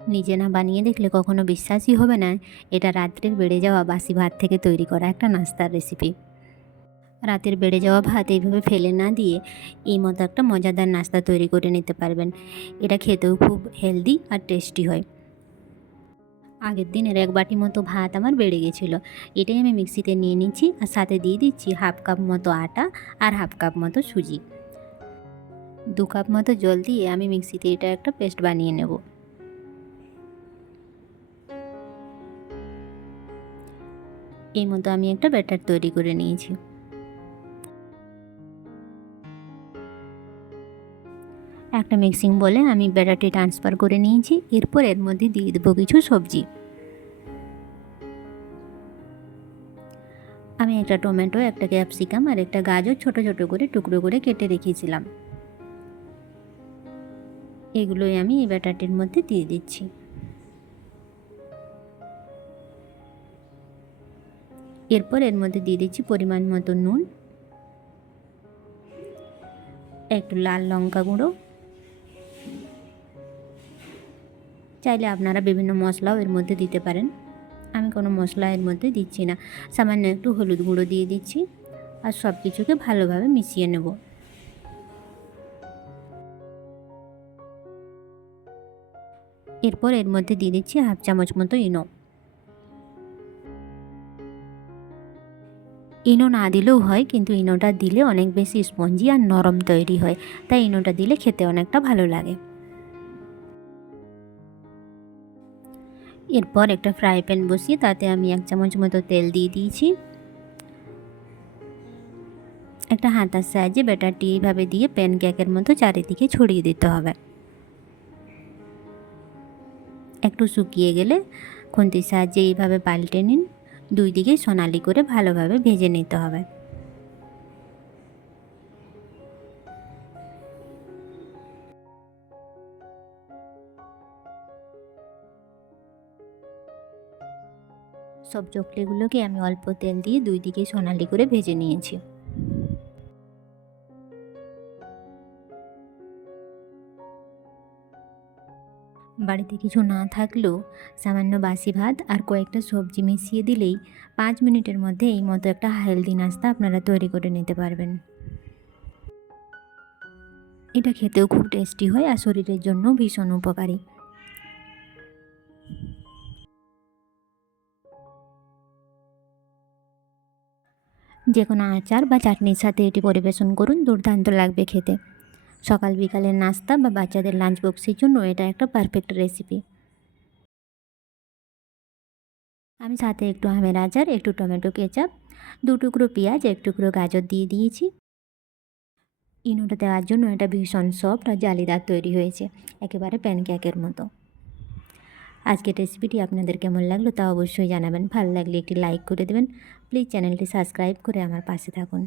নিজে না বানিয়ে দেখলে কখনো বিশ্বাসই হবে না এটা রাত্রের বেড়ে যাওয়া বাসি ভাত থেকে তৈরি করা একটা নাস্তার রেসিপি। রাতের বেড়ে যাওয়া ভাত এইভাবে ফেলে না দিয়ে এই মতো একটা মজাদার নাস্তা তৈরি করে নিতে পারবেন। এটা খেতেও খুব হেলদি আর টেস্টি হয়। আগের দিনের 1 বাটি মতো ভাত আমার বেড়ে গেছিলো। এটাই আমি মিক্সিতে নিয়ে নিচ্ছি আর সাথে দিয়ে দিচ্ছি 1/2 কাপ মতো আটা আর 1/2 কাপ মতো সুজি। 2 কাপ মতো জল দিয়ে আমি মিক্সিতে এটা একটা পেস্ট বানিয়ে নেব। এই মতো আমি একটা ব্যাটার তৈরি করে নিয়েছি। একটা মিক্সিং বলে আমি ব্যাটারটি ট্রান্সফার করে নিয়েছি। এরপর এর মধ্যে দিয়ে দেবো কিছু সবজি। আমি একটা টমেটো, একটা ক্যাপসিকাম আর একটা গাজর ছোট ছোট করে টুকরো করে কেটে রেখেছিলাম। এগুলোই আমি এই ব্যাটারটির মধ্যে দিয়ে দিচ্ছি। এরপর এর মধ্যে দিয়ে দিচ্ছি পরিমাণ মতো নুন, একটু লাল লঙ্কা গুঁড়ো। চাইলে আপনারা বিভিন্ন মশলাও এর মধ্যে দিতে পারেন। আমি কোনো মশলা এর মধ্যে দিচ্ছি না। সামান্য একটু হলুদ গুঁড়ো দিয়ে দিচ্ছি আর সব কিছুকে ভালোভাবে মিশিয়ে নেব। এরপর এর মধ্যে দিয়ে দিচ্ছি 1/2 চামচ মতো ইনো। ইনো না দিলেও হয়, কিন্তু ইনোটা দিলে অনেক বেশি স্পঞ্জি আর নরম তৈরি হয়, তাই ইনোটা দিলে খেতে অনেকটা ভালো লাগে। এরপর একটা ফ্রাই প্যান বসিয়ে তাতে আমি 1 চামচ মতো তেল দিয়ে দিয়েছি। একটা হাতার সাহায্যে ব্যাটারটি এইভাবে দিয়ে প্যানকেকের মতো চারিদিকে ছড়িয়ে দিতে হবে। একটু শুকিয়ে গেলে খুন্তির সাহায্যে এইভাবে পাল্টে নিন। 2 দিকেই সোনালি করে ভালোভাবে ভেজে নিতে হবে। সব চকলেগুলোকে আমি অল্প তেল দিয়ে 2 দিকেই সোনালি করে ভেজে নিয়েছি। বাড়িতে কিছু না থাকলেও সামান্য বাসি ভাত আর কয়েকটা সবজি মিশিয়ে দিলেই 5 মিনিটের মধ্যে এই মতো একটা হেলদি নাস্তা আপনারা তৈরি করে নিতে পারবেন। এটা খেতেও খুব টেস্টি হয় আর শরীরের জন্য ভীষণ উপকারী। যে কোনো আচার বা চাটনির সাথে এটি পরিবেশন করুন, দুর্দান্ত লাগবে খেতে। সকাল বিকালের নাস্তা বা বাচ্চাদের লাঞ্চ বক্সের জন্য এটা একটা পারফেক্ট রেসিপি। আমি সাথে একটু আমের আচার, একটু টমেটো কেচাপ, 2 টুকরো পেঁয়াজ, 1 টুকরো গাজর দিয়ে দিয়েছি। ইনোটা দেওয়ার জন্য এটা ভীষণ সফট আর জালিদার তৈরি হয়েছে, একেবারে প্যানকেকের মতো। আজকের রেসিপিটি আপনাদের কেমন লাগলো তা অবশ্যই জানাবেন। ভালো লাগলে একটি লাইক করে দেবেন। প্লিজ চ্যানেলটি সাবস্ক্রাইব করে আমার পাশে থাকুন।